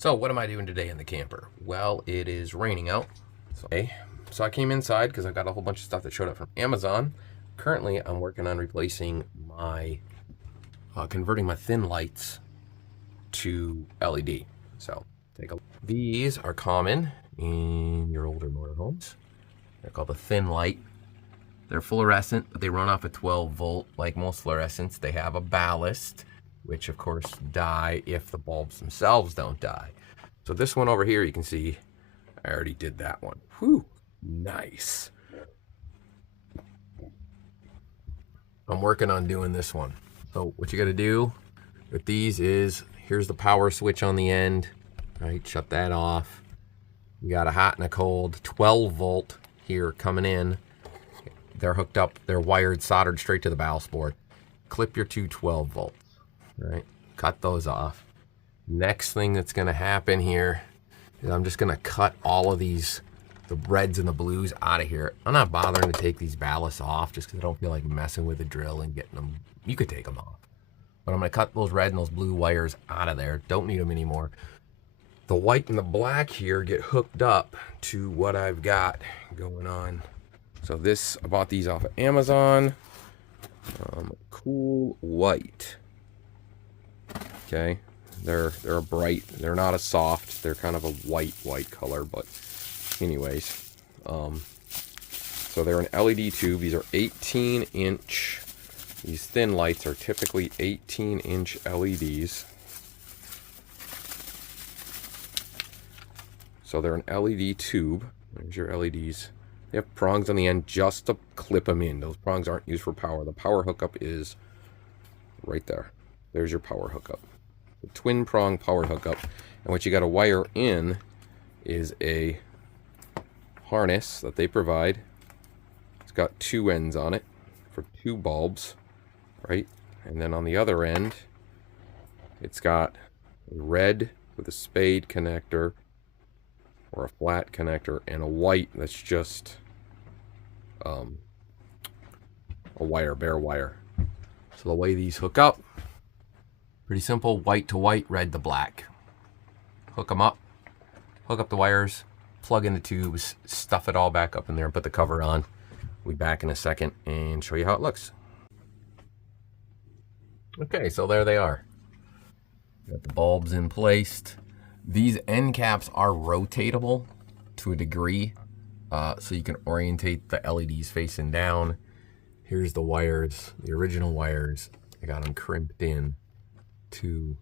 So what am I doing today in the camper? Well, it is raining out. So I came inside because I've got a whole bunch of stuff that showed up from Amazon. Currently, I'm working on replacing my, converting my thin lights to LED. So take a look. These are common in your older motorhomes. They're called a thin light. They're fluorescent, but they run off a 12 volt. Like most fluorescents, they have a ballast, which of course die if the bulbs themselves don't die. So this one over here, you can see, I already did that one. Whew, nice. I'm working on doing this one. So what you gotta do with these is, here's the power switch on the end, right? Shut that off. You got a hot and a cold, 12 volt here coming in. They're hooked up, they're wired, soldered straight to the ballast board. Clip your two 12 volts. Right, cut those off. Next thing that's gonna happen here is I'm just gonna cut all of these, the reds and the blues out of here. I'm not bothering to take these ballasts off just because I don't feel like messing with the drill and getting them. You could take them off, but I'm gonna cut those red and those blue wires out of there. Don't need them anymore. The white and the black here get hooked up to what I've got going on. So this, I bought these off of Amazon. Cool white. Okay, they're a bright, they're not a soft, they're kind of a white color, but anyways, so they're an LED tube. These are 18-inch. These thin lights are typically 18-inch LEDs. So they're an LED tube. There's your LEDs. They have prongs on the end just to clip them in. Those prongs aren't used for power. The power hookup is right there. There's your power hookup. The twin prong power hookup. And what you got to wire in is a harness that they provide. It's got two ends on it for two bulbs, right? And then on the other end, it's got a red with a spade connector or a flat connector, and a white that's just a wire, bare wire. So the way these hook up, pretty simple: white to white, red to black. Hook them up, hook up the wires, plug in the tubes, stuff it all back up in there, and put the cover on. We'll be back in a second and show you how it looks. Okay, so there they are. Got the bulbs in place. These end caps are rotatable to a degree, so you can orientate the LEDs facing down. Here's the wires, the original wires. I got them crimped in to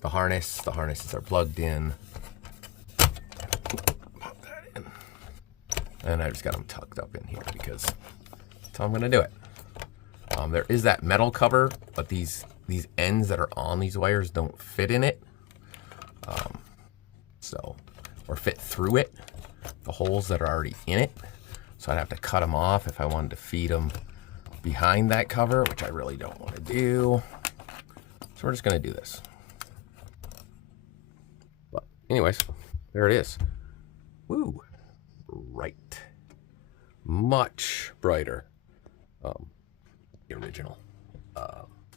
the harness. The harnesses are plugged in. Pop that in. And I just got them tucked up in here because that's how I'm gonna do it. There is that metal cover, but these ends that are on these wires don't fit in it. Or fit through it, the holes that are already in it. So I'd have to cut them off if I wanted to feed them behind that cover, which I really don't want to do. So we're just gonna do this. But anyways, there it is. Woo, bright, much brighter. The original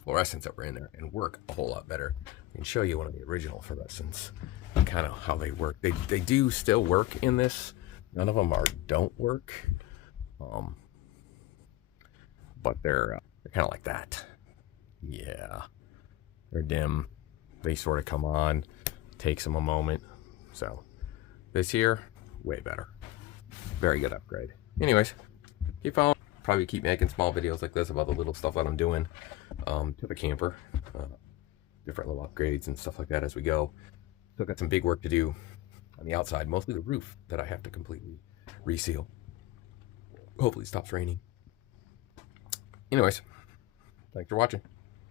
fluorescents that were in there, and work a whole lot better. I can show you one of the original fluorescents, kind of how they work. They do still work in this. None of them don't work, but they're kind of like that. Yeah, they're dim. They sort of come on. Takes them a moment. So this here, way better. Very good upgrade. Anyways, keep following. Probably keep making small videos like this about the little stuff that I'm doing to the camper. Different little upgrades and stuff like that as we go. Still got some big work to do on the outside, mostly the roof that I have to completely reseal. Hopefully it stops raining. Anyways, thanks for watching.